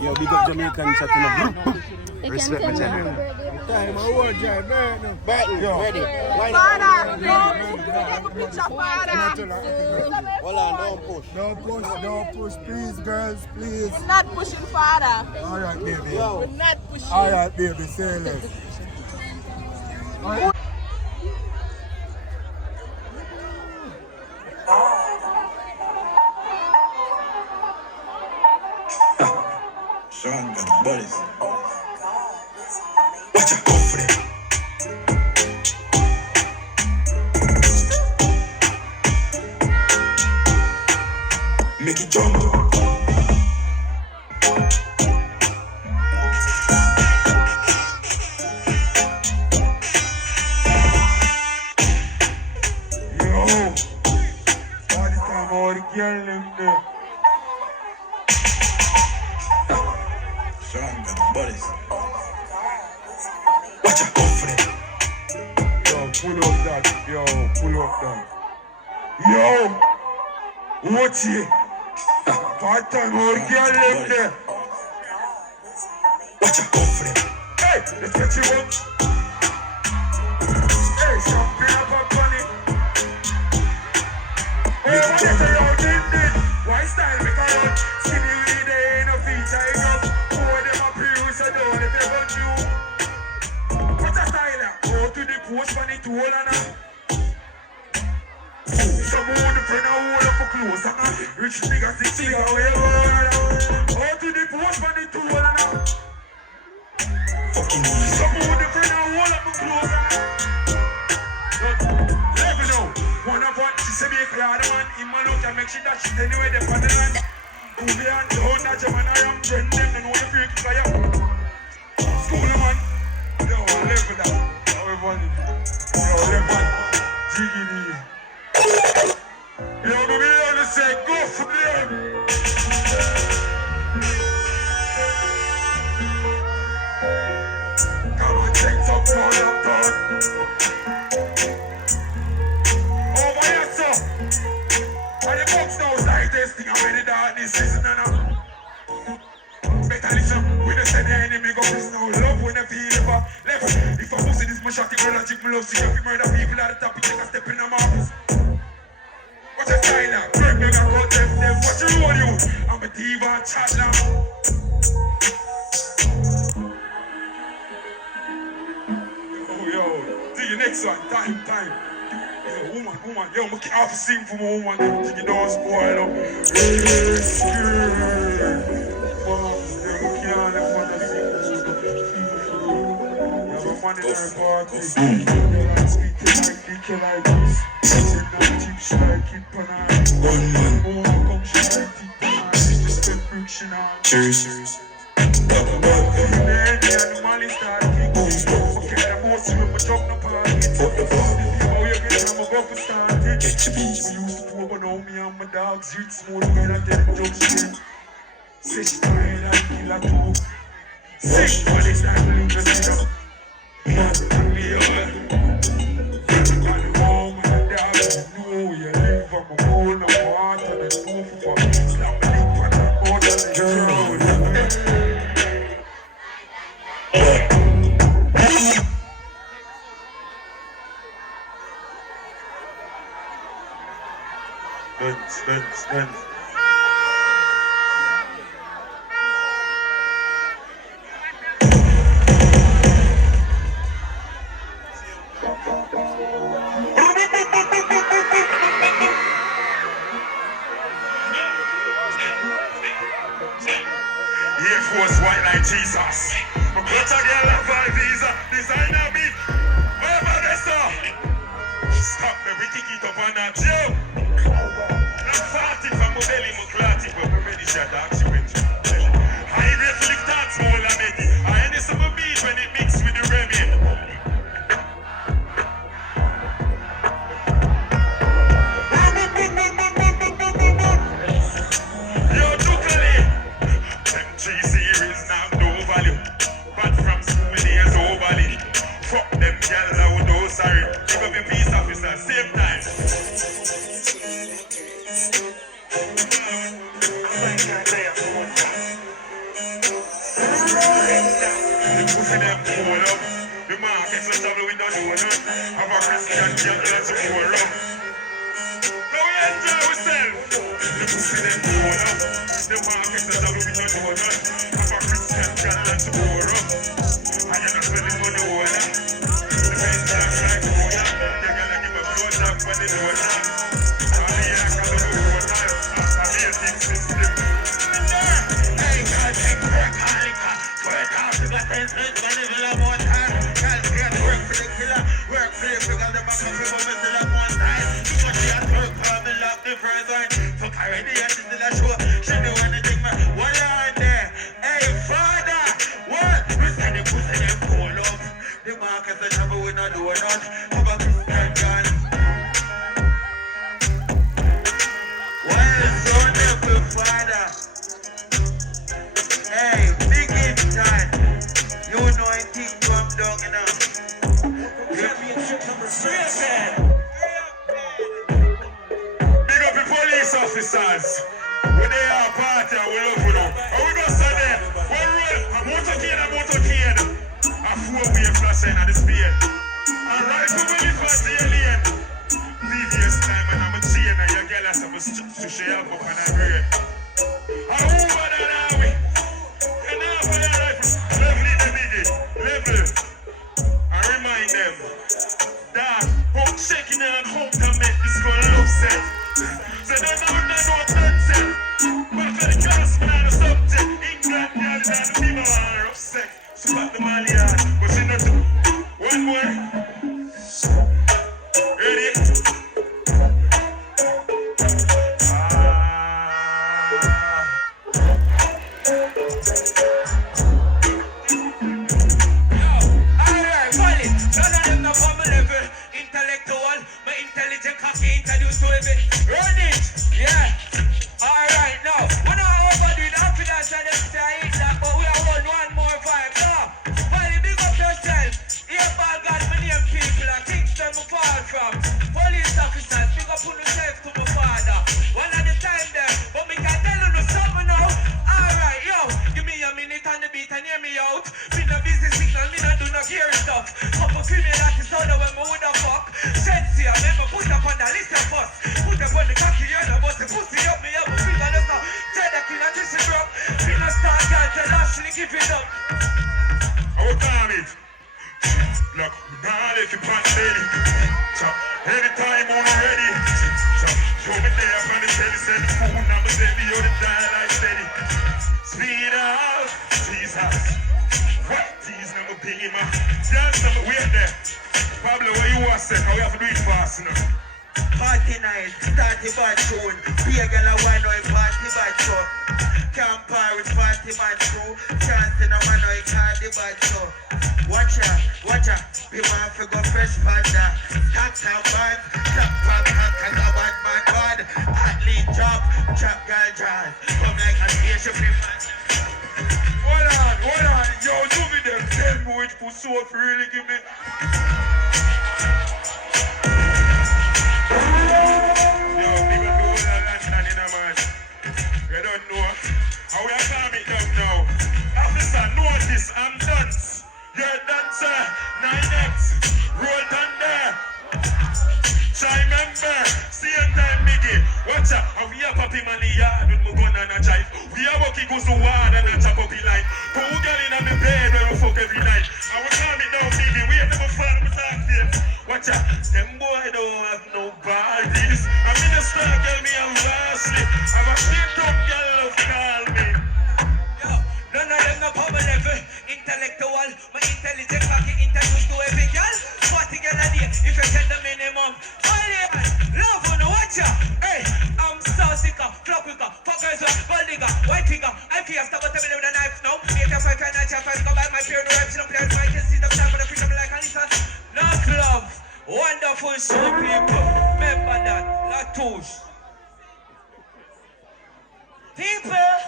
Yo, big up Jamaican chat in Respect my channel. Time I want to Ready. Father, no, take a picture, Father. Hold on, don't push. Don't push, please, girls, please. We're not pushing, Father. Alright, baby. We're not pushing. Alright, baby, say less. Sean got the buddies. Watch out, go for them. Make it jump. Yo, all the time all the girl in there. Sean got the buddies. Watch out, go for them. Yo, pull up that. Yo, watch it. Part time all the girl in there. Watch out, go for them. Hey, let's get you up. Hey, champagne up on it. Hey, what is the road in this? Why style make a run? Skinny with the ain't no feet, I up. Pour them up, use a door, if they got you. What's a style? Go to the coast, man, it all and some more the friend, I hold up for close, rich nigga, 6 figure, well, go to the coast, man, it all and Fucking easy. some more the friend, I hold up for close, let me know. One of one, she say me a clear the man. In my look, I make she dash it anyway, they on the land. Who be on the own, that man, I am then them, they know the freak fire. School, man. Yo, live with that. Everybody. Yo, live man. Jiggity. Yo, baby, I say, go for them. Come on, take some for your dog. Oh, my yes, sir. And the box now is like this thing. I'm ready to this season and better listen. We don't send the enemy go this now. Love when I feel it left. If I pussy this, my shot, girl, I chick me love. See if we murder people at the top, we take a step in the office. Watch a style now. Break me and go them. Watch you roll you. I'm a diva chat now. Yo, do your next one. Time. Yo, woman. Yo, I'm gonna have to sing for my woman. Dig it down, spoil up. One man. Cheers. Get your beat. Dogs eat small men and them jokes straight. 6 tired and kill a 2. 6 bodies that will leave the center. We are. And home and the dogs know you live on my hole and my heart and the two for slap the lip and the mouth and the girl. Dance. Air Force white like Jesus. My brother girl have 5 visa. Designer beat. Wherever they saw. Stop me, we kick it up on that Joe. Not 40 from my belly, my clotty, but we ready shot dog, she went. I ain't flick that small and many. I ain't this of a beat when it mixed with the Remy. Yo, Ducali. M3 series now no value. But from school days overly. Fuck them girls, I would know sorry. Give up your peace officer, same time. Pussy them pull up. The markets are trouble with the donut. Have a Christian girl that's a pour up. Now we enjoy ourselves. The pussy them pull up. The markets are trouble with the donut. Have a Christian girl that's a pour up. And you're not spending money on that. The men talk like water. They're gonna give a blood up when they do that. All the yak are the road time. After me a big system. Hey, God, take work, Halika. Work out to the fence, it's gonna be a more time. Can't get work for the killer. Work for the figure, the back of the woman still at one time. Too much yet work, come and lock the first one. So carry the ass into the show. She do anything, man. What you on there? Hey, father, what? You say the pussy, they pull up. The markets are trouble, we not doing nothing. Have a Christian gun. Well, so nipple, father. Hey, big in time. You know I think come down, you know. Championship number 3. Big up the police officers. When they are party, we love you now. And we go say them. One roll, a motorcade. A 4-way flashing at the speed. And right to the first alien. Previous time, and I'm a chain, and your girl has to share up and I break. And who are that are we? And now for your life, level the biggie, level. And remind them that pump shaking and hope to make this girl upset. So they don't nonsense. But for the class, man, on the subject, England, girl, and the people are upset. So back the Mali on, but she not one more. Ready? Intellectual, my intelligent cocky introduced to it. Run it! Yeah! Alright, now, we're not overdoing the confidence of them say that, but we are on one more vibe. Now, Polly, big up yourself. Here, bad God, my name people, and things them apart from. Police officers, big up on yourself to my father. One at a time there, but me can tell you something now. Alright, yo, give me a minute on the beat and hear me out. Me no busy signal, me no do no gear stuff. Couple criminalities out there when me woulda fuck. Sensi, I remember put up on the list of us. Put up on the cocky, you know, but the pussy up me up. Me finger just now, tell the killer this is broke. Me no start girl, tell Ashley give it up. I will calm it. Look, now if you punch belly. Chop, anytime when you're ready. Chop, show me there on the telly, send the phone, I'm a steady, you're the dial like steady. Speed out, Jesus. What? These number biggie, man. Dance number, wait there. Pablo, where you was set? How we have to do it fast, you know? Party night, start the bad tune. Be a girl a wine or party bad show. Can't par with party man crew. Chance in a man or can't the bad show. Watch out, be man for go fresh panda. Tax and band, top pop, cause a bad man bad. Athlete job, trap girl drive. Come like a spaceship in man. Hold on, yo, do me them. Tell me which pussy up really give me. Yo, big up the whole of London in a man. You don't know how we are calm it down now. Officer, notice, I'm dance. You're a dancer, 9X, roll down there. Try remember, same time Biggie. Watch out, and we are popping on the yard with my gun and a jive. We are walking goes to ward and a chop up the line. Two girl in my bed where we fuck every night. And we calm it down Biggie, we have never found me talk there. Watch out, them boy don't have no bodies. I'm in the star girl, me and lastly. I'm a shit up girl love call me. Yo, none of them no power level. Intellectual, my intelligent cocky introduced to every girl. 40 girl a day, if you set the minimum. Love on the watcher. Hey, I'm so sick of flop wicker, fuckers with gold digger, white figure. I feel stop with a knife now. 8 5 and 9 5 come by my fear no reps. No play with my kids, see them time for the freedom like Alisa. Knock love, wonderful show people. Remember that, Latouche. People.